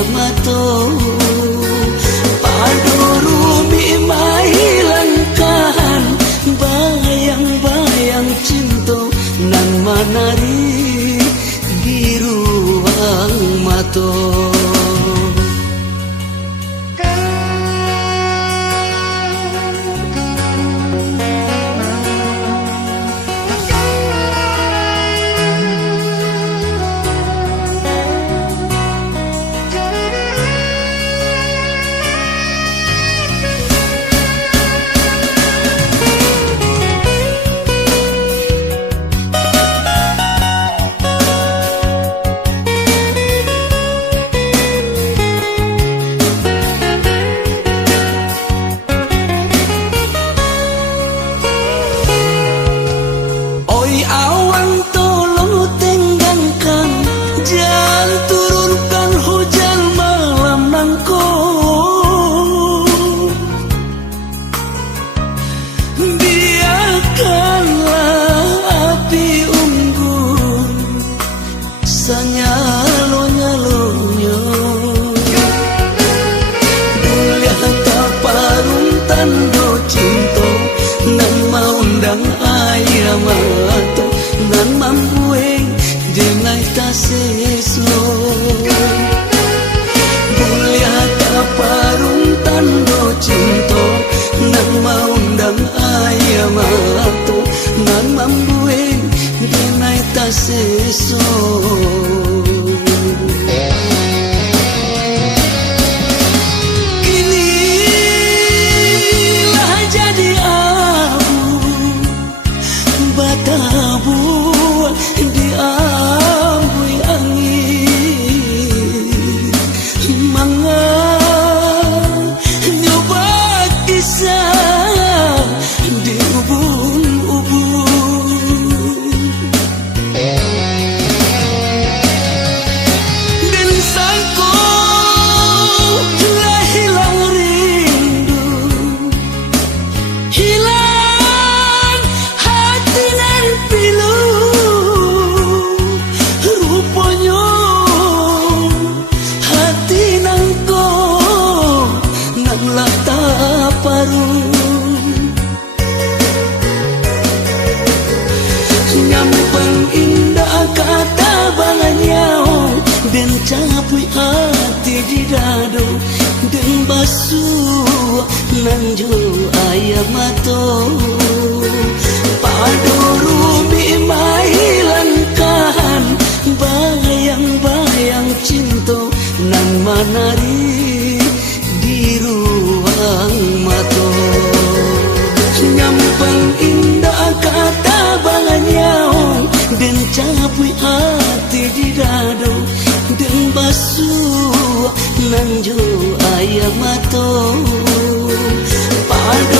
ayam ato padurumi mahilangkan bayang-bayang cinta nan manari di ruang mato. Mato nan mambueng dengai tasesno boleh parung tando cinta nan maundang ayam mato nan mambueng dengai tasesno. Tabuan diambui angin mangan nyoba kisah di ubun-ubun dan sangko telah hilang rindu hilang nyampang indah kata balanyau dan capui hati di dado dan basuh nanjo ayam mato padurumi mahilangkan bayang-bayang cinta nan manari di ruang mato nyampang indah kata balanyau dan capui hati di dado dan basuh nanjo ayam mato padu